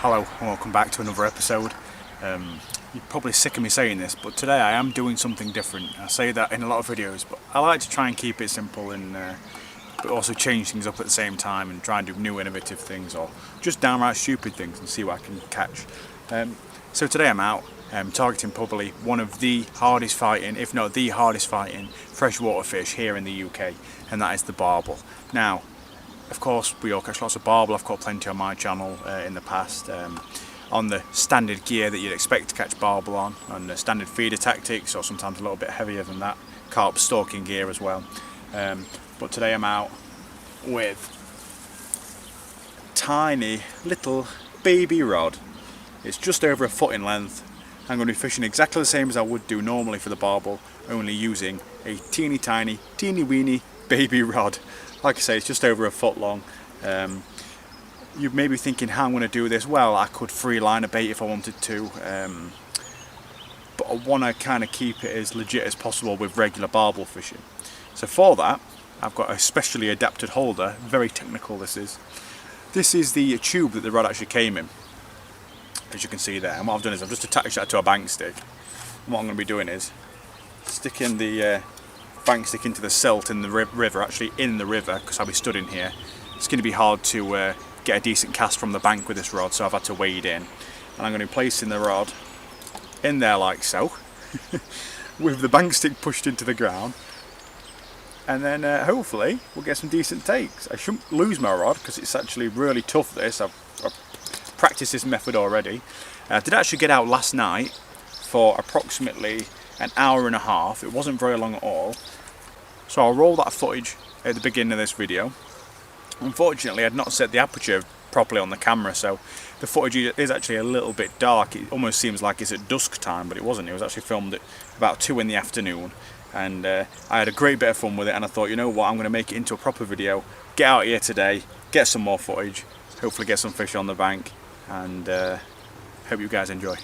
Hello and welcome back to another episode. You're probably sick of me saying this, but today I am doing something different. I say that in a lot of videos, but I like to try and keep it simple and but also change things up at the same time and try and do new innovative things or just downright stupid things and see what I can catch. So today I'm out targeting probably one of the hardest fighting, if not the hardest fighting, freshwater fish here in the UK, and that is the barbel. Now, of course, we all catch lots of barbel. I've caught plenty on my channel in the past on the standard gear that you'd expect to catch barbel on the standard feeder tactics, or sometimes a little bit heavier than that, carp stalking gear as well. But today I'm out with a tiny little baby rod. It's just over a foot in length. I'm going to be fishing exactly the same as I would do normally for the barbel, only using a teeny tiny, teeny weeny baby rod. Like I say, it's just over a foot long. You may be thinking how I'm going to do this. Well, I could free line a bait if I wanted to, but I want to kind of keep it as legit as possible with regular barbel fishing. So for that, I've got a specially adapted holder. Very technical this is. This is the tube that the rod actually came in, as you can see there. And what I've done is I've just attached that to a bank stick. And what I'm going to be doing is sticking the bank stick into the silt in the river, actually in the river, because I'll be stood in here. It's going to be hard to get a decent cast from the bank with this rod, so I've had to wade in. And I'm going to be placing the rod in there like so, with the bank stick pushed into the ground. And then hopefully we'll get some decent takes. I shouldn't lose my rod because it's actually really tough this. I've practiced this method already. I did actually get out last night for approximately an hour and a half. It wasn't very long at all. So I'll roll that footage at the beginning of this video. Unfortunately, I'd not set the aperture properly on the camera, so the footage is actually a little bit dark. It almost seems like it's at dusk time, but it wasn't. It was actually filmed at about 2 in the afternoon, and I had a great bit of fun with it, and I thought, you know what, I'm going to make it into a proper video, get out here today, get some more footage, hopefully get some fish on the bank, and hope you guys enjoy.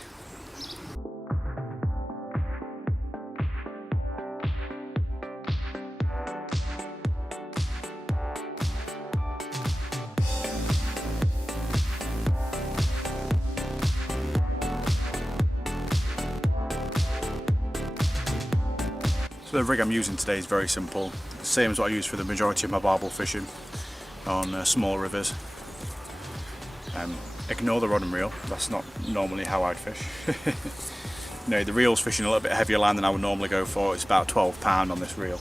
So the rig I'm using today is very simple, the same as what I use for the majority of my barbel fishing on small rivers. Ignore the rod and reel, that's not normally how I'd fish. No, the reel's fishing a little bit heavier line than I would normally go for. It's about 12 pound on this reel,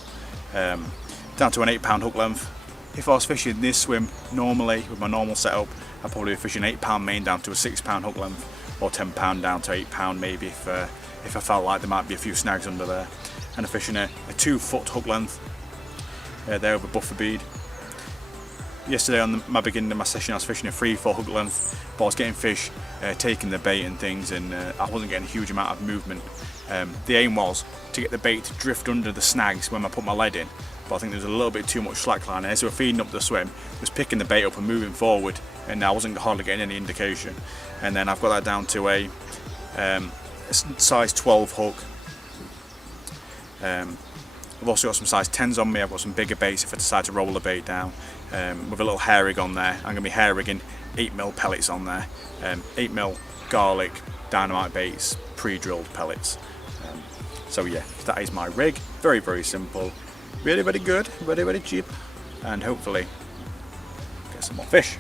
down to an 8 pound hook length. If I was fishing this swim normally with my normal setup, I'd probably be fishing 8 pound main down to a 6 pound hook length, or 10 pound down to 8 pound maybe if I felt like there might be a few snags under there. And I'm fishing a 2 foot hook length there over buffer bead. Yesterday on my beginning of my session I was fishing a 3-4 hook length, but I was getting fish taking the bait and things, and I wasn't getting a huge amount of movement. The aim was to get the bait to drift under the snags when I put my lead in, but I think there was a little bit too much slackline. As we were feeding up the swim, I was picking the bait up and moving forward, and I wasn't hardly getting any indication. And then I've got that down to a size 12 hook. I've also got some size 10s on me. I've got some bigger baits if I decide to roll the bait down, with a little hair rig on there. I'm going to be hair rigging 8mm pellets on there, 8mm garlic dynamite baits, pre-drilled pellets. So yeah, that is my rig. Very, very simple, very, very good, very, very cheap, and hopefully get some more fish.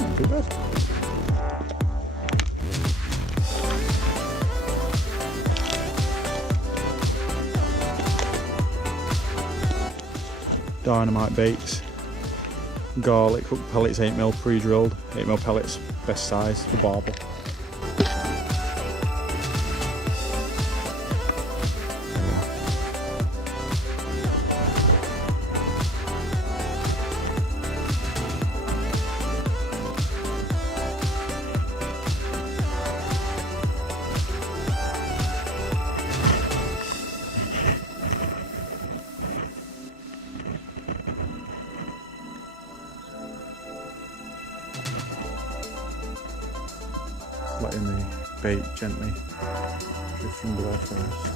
Not too bad. Dynamite baits, garlic hook pellets, 8mm pre-drilled, 8mm pellets, best size for barbel. Letting the bait gently drift under there first.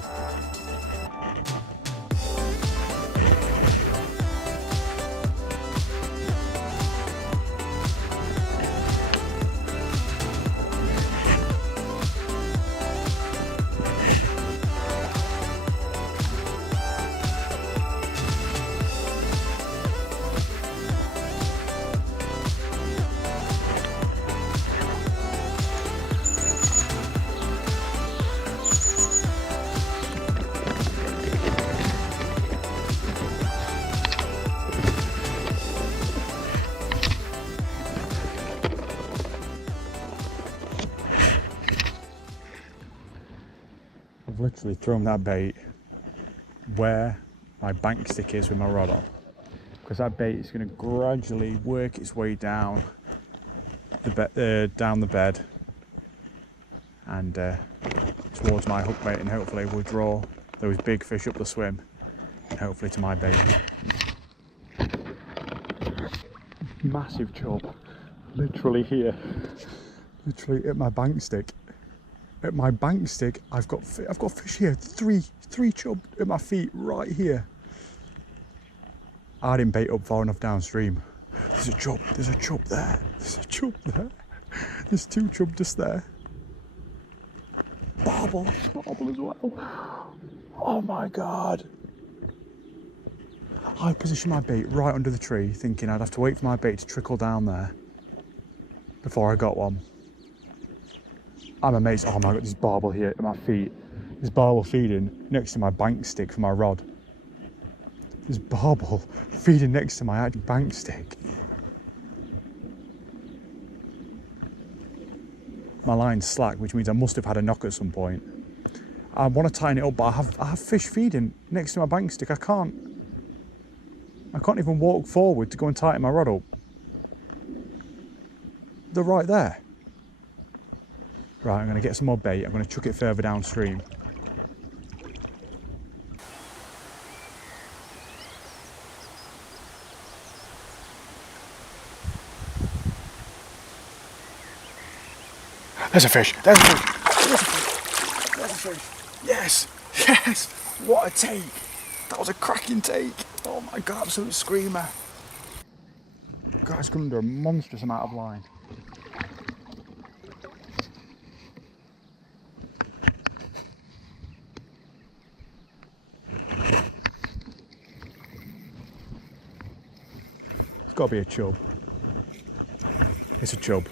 literally thrown that bait where my bank stick is with my rod on, because that bait is going to gradually work its way down the bed and towards my hook bait, and hopefully we'll draw those big fish up the swim and hopefully to my bait. Massive chub, literally here, literally at my bank stick. At my bank stick, I've got fish here. Three chub at my feet right here. I didn't bait up far enough downstream. There's a chub there. There's a chub there. There's 2 chub just there. Barbel as well. Oh my God. I positioned my bait right under the tree, thinking I'd have to wait for my bait to trickle down there before I got one. I'm amazed. Oh my God, there's barbel here at my feet. There's barbel feeding next to my bank stick for my rod. There's barbel feeding next to my bank stick. My line's slack, which means I must have had a knock at some point. I want to tighten it up, but I have fish feeding next to my bank stick. I can't even walk forward to go and tighten my rod up. They're right there. Right, I'm going to get some more bait. I'm going to chuck it further downstream. There's a fish. There's a fish. There's a fish. There's a fish. Yes. Yes. What a take. That was a cracking take. Oh my God, absolute screamer. God, it's come under a monstrous amount of line. It's got to be a chub. It's a chub.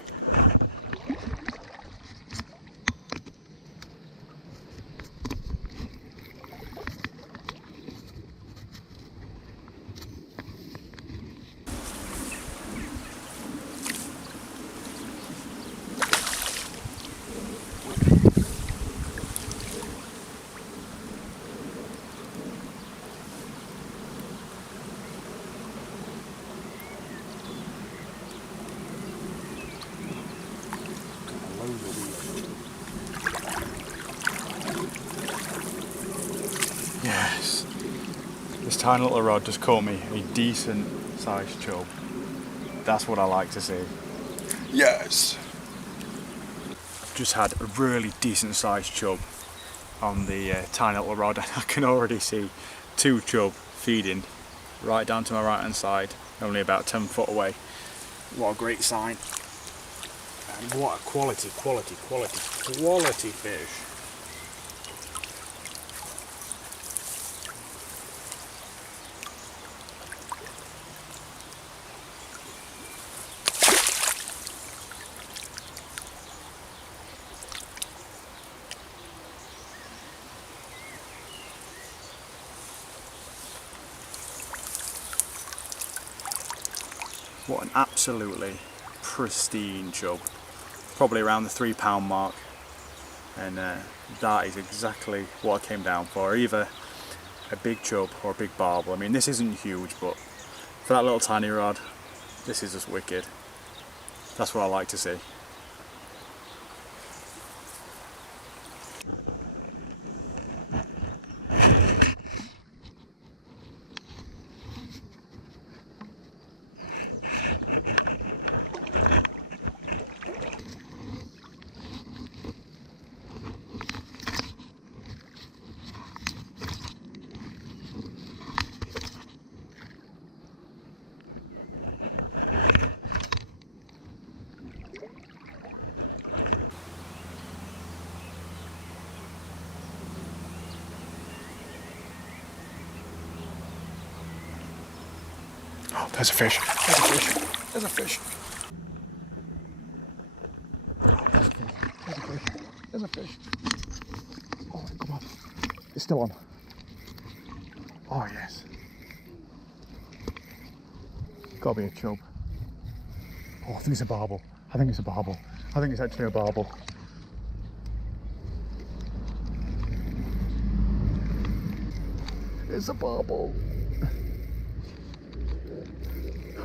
Yes, this tiny little rod just caught me a decent sized chub. That's what I like to see. Yes! Just had a really decent sized chub on the tiny little rod, and I can already see 2 chub feeding right down to my right hand side, only about 10 foot away. What a great sign. And what a quality fish. What an absolutely pristine chub. Probably around the £3 mark. And that is exactly what I came down for. Either a big chub or a big barbel. I mean, this isn't huge, but for that little tiny rod, this is just wicked. That's what I like to see. Oh, there's a fish. There's a fish. There's a fish. There's a fish. There's a fish. Oh, come on. It's still on. Oh, yes. Gotta be a chub. Oh, I think it's a barbel. I think it's a barbel. I think it's actually a barbel. It's a barbel.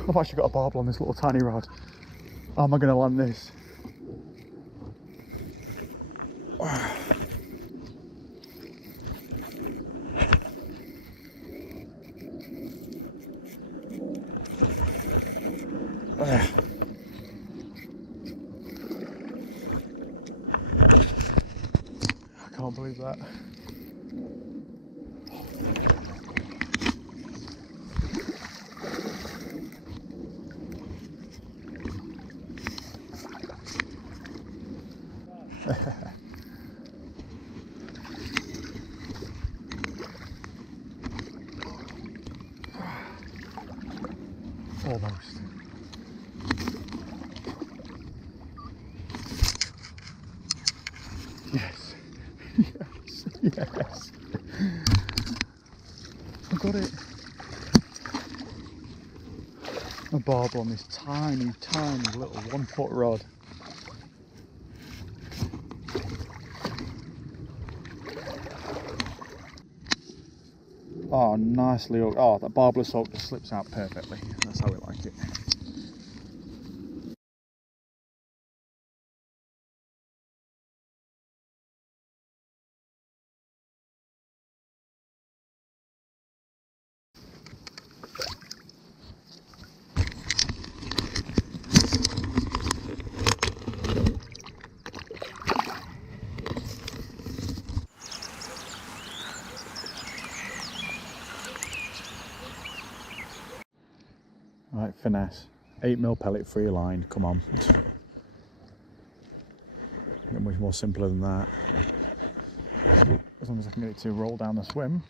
I've actually got a barbel on this little tiny rod. How am I going to land this? I can't believe that. Almost. Yes. Yes. Yes. I got it. A barbel on this tiny, tiny little 1 foot rod. Oh, nicely hooked. Oh, that barbless hook just slips out perfectly. That's how we like it. Right, finesse. 8mm pellet free line, come on. Get much more simpler than that. As long as I can get it to roll down the swim.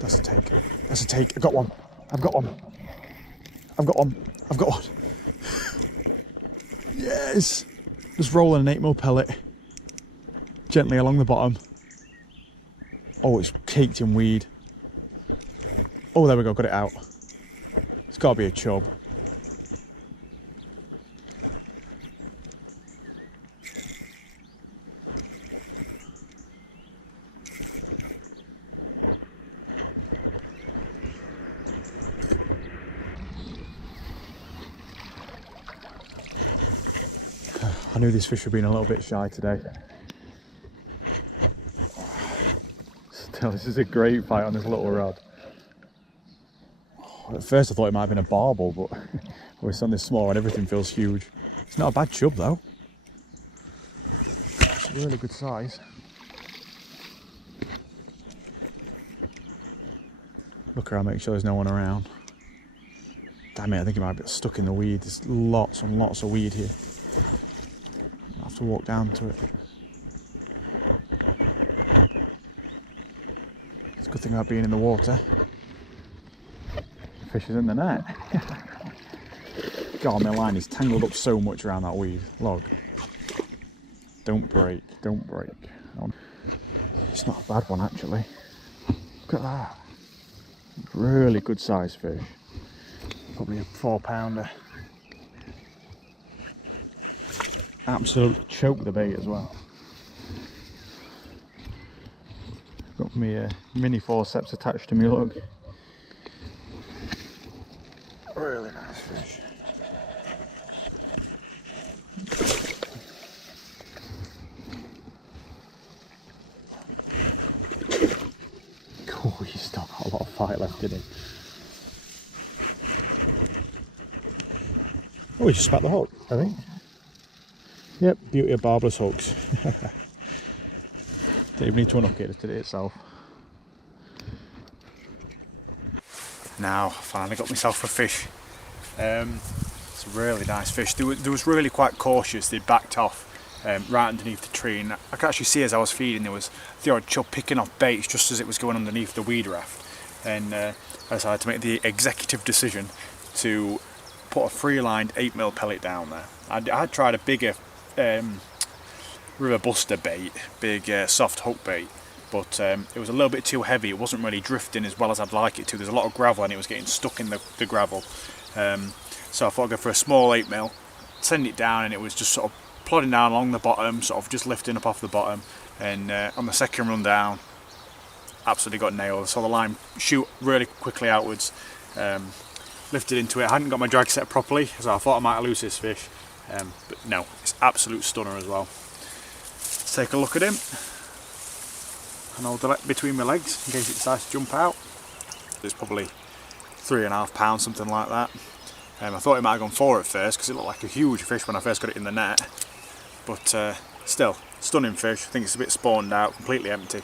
That's a take. That's a take. I've got one. I've got one. I've got one. I've got one. Yes! Just rolling an 8mm pellet gently along the bottom. Oh, it's caked in weed. Oh, there we go. Got it out. It's got to be a chub. I knew this fish would be a little bit shy today. Still, this is a great fight on this little rod. At first I thought it might have been a barbel, but we're on this small and everything feels huge. It's not a bad chub though. It's a really good size. Look around, make sure there's no one around. Damn it, I think it might be stuck in the weed. There's lots and lots of weed here. I'll have to walk down to it. It's a good thing about being in the water. The fish is in the net. God, my line is tangled up so much around that weed. Log. Don't break, don't break. It's not a bad one actually. Look at that. Really good sized fish. Probably a 4-pounder. Absolutely choke the bait as well. Got me mini forceps attached to me lug. Really nice fish. Oh, he's still got a lot of fight left in him. Oh, he just spat the hook, I think. Yep, beauty of barbless hooks. Don't even need to unhook it, just did it itself. Now, finally got myself a fish. It's a really nice fish. They was really quite cautious, they backed off. right underneath the tree, and I could actually see as I was feeding there was the odd chub picking off baits just as it was going underneath the weed raft. And I decided to make the executive decision to put a free-lined 8mm pellet down there. I tried a bigger river buster bait, big soft hook bait, but it was a little bit too heavy. It wasn't really drifting as well as I'd like it to. There's a lot of gravel and it was getting stuck in the gravel. So I thought I'd go for a small 8mm, send it down, and it was just sort of plodding down along the bottom, sort of just lifting up off the bottom. And on the second run down, absolutely got nailed. Saw the line shoot really quickly outwards, lifted into it. I hadn't got my drag set properly, so I thought I might lose this fish, but no, it's absolute stunner as well. Let's take a look at him, and I'll hold it between my legs in case it decides to jump out. It's probably 3.5 pounds, something like that. I thought it might have gone 4 at first because it looked like a huge fish when I first got it in the net, but still, stunning fish. I think it's a bit spawned out, completely empty.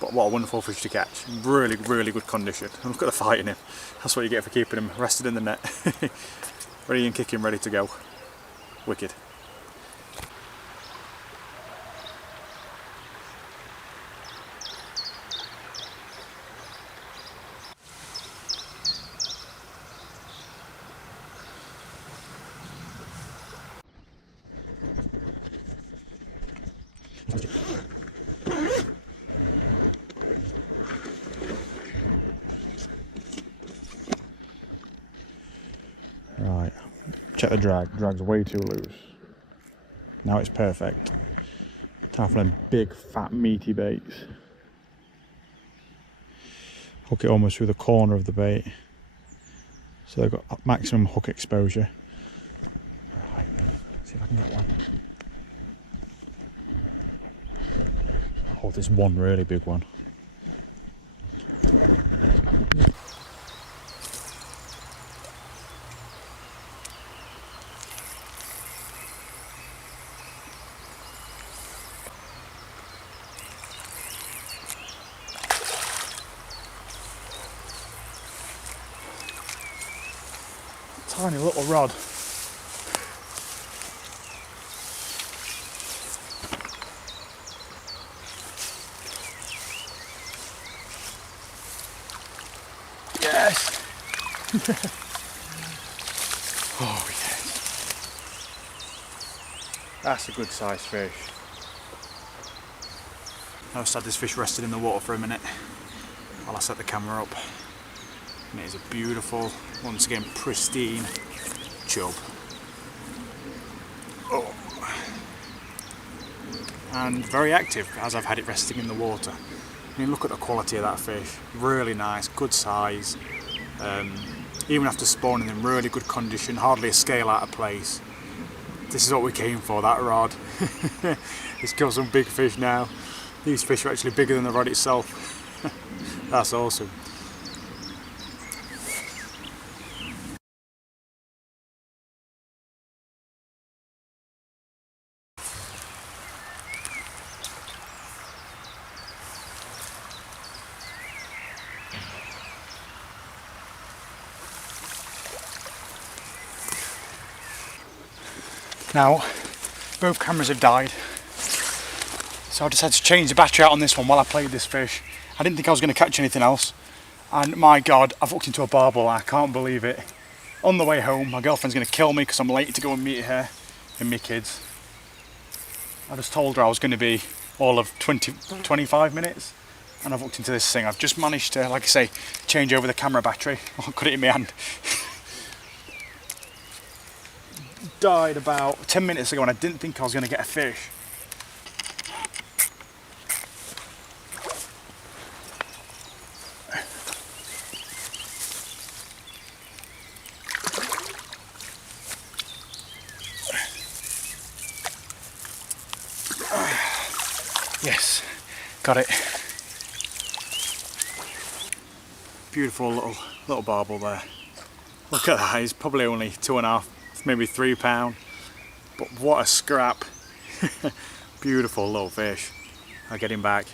But what a wonderful fish to catch. Really, really good condition. And look at the fight in him. That's what you get for keeping him rested in the net. Ready and kicking, ready to go. Wicked. Right, check the drag. Drag's way too loose. Now it's perfect. Time for them big, fat, meaty baits. Hook it almost through the corner of the bait, so they've got maximum hook exposure. Right, see if I can get one. Oh, there's one really big one. Tiny little rod. Yes! Oh yes. That's a good sized fish. I just had this fish rested in the water for a minute while I set the camera up. And it is a beautiful, once again pristine chub. Oh. And very active as I've had it resting in the water. I mean, look at the quality of that fish. Really nice, good size. Even after spawning in really good condition, hardly a scale out of place. This is what we came for, that rod. It's got some big fish now. These fish are actually bigger than the rod itself. That's awesome. Now, both cameras have died, so I decided to change the battery out on this one while I played this fish. I didn't think I was going to catch anything else, and my god, I've hooked into a barbel. I can't believe it. On the way home, my girlfriend's going to kill me because I'm late to go and meet her and my kids. I just told her I was going to be all of 25 minutes, and I've hooked into this thing. I've just managed to, like I say, change over the camera battery. I've got it in my hand. Died about 10 minutes ago and I didn't think I was going to get a fish. Yes, got it. Beautiful little barbel there. Look at that, he's probably only 2.5, maybe 3 pound, but what a scrap. Beautiful little fish. I'll get him back.